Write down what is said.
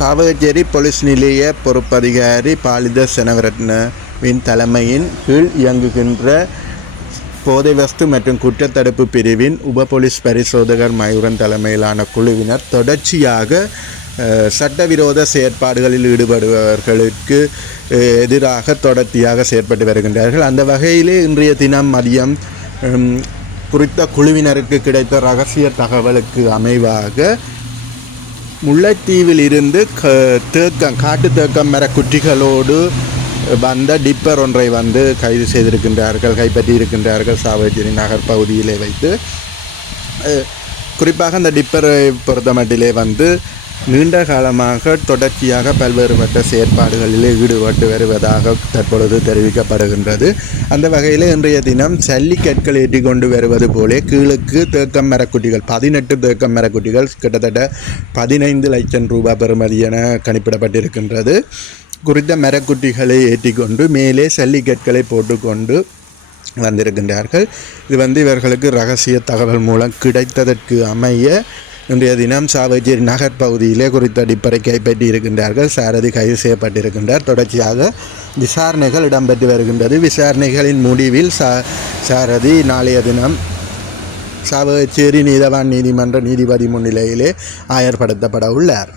Chavakachcheri police நிலைய பொறுப்பதிகாரி பாலித செனவரட்னவின் தலைமையின் கீழ் இயங்குகின்ற போதை வஸ்து மற்றும் குற்றத்தடுப்பு பிரிவின் உப போலீஸ் பரிசோதகர் மயூரன் தலைமையிலான குழுவினர் தொடர்ச்சியாக சட்டவிரோத செயற்பாடுகளில் ஈடுபடுபவர்களுக்கு எதிராக தொடர்ச்சியாக செயற்பட்டு வருகின்றார்கள். அந்த வகையிலே இன்றைய தினம் மதியம் குறித்த குழுவினருக்கு கிடைத்த ரகசிய தகவலுக்கு அமைவாக முல்லைத்தீவில் இருந்து க தேக்கம் காட்டு தேக்கம் மர குட்டிகளோடு வந்த டிப்பர் ஒன்றை வந்து கைது செய்திருக்கின்றார்கள் கைப்பற்றி இருக்கின்றார்கள் சாவகச்சேரி நகர் பகுதியிலே வைத்து. குறிப்பாக அந்த டிப்பரை பொறுத்தமட்டிலே வந்து நீண்ட காலமாக தொடர்ச்சியாக பல்வேறுபட்ட செயற்பாடுகளில் ஈடுபட்டு வருவதாக தற்பொழுது தெரிவிக்கப்படுகின்றது. அந்த வகையில் இன்றைய தினம் ஜல்லிக்கற்கள் ஏற்றி கொண்டு வருவது போலே கீழுக்கு தேக்கம் மரக்குட்டிகள் பதினெட்டு தேக்கம் மரக்குட்டிகள் கிட்டத்தட்ட பதினைந்து லட்சம் ரூபாய் பெறுமதி என கணிப்பிடப்பட்டிருக்கின்றது. குறித்த மரக்குட்டிகளை ஏற்றிக்கொண்டு மேலே ஜல்லிக்கற்களை போட்டுக்கொண்டு வந்திருக்கின்றார்கள். இது வந்து இவர்களுக்கு ரகசிய தகவல் மூலம் கிடைத்ததற்கு அமைய இன்றைய தினம் சாவச்சேரி நகர் பகுதியிலே குறித்த அடிப்படை கைப்பற்றி இருக்கின்றார்கள் சாரதி கைது செய்யப்பட்டிருக்கின்றார். தொடர்ச்சியாக விசாரணைகள் இடம்பெற்று வருகின்றது. விசாரணைகளின் முடிவில் சா சாரதி நாளைய தினம் சாவகச்சேரி நீதவான் நீதிமன்ற நீதிபதி முன்னிலையிலே ஆயர்படுத்தப்பட உள்ளார்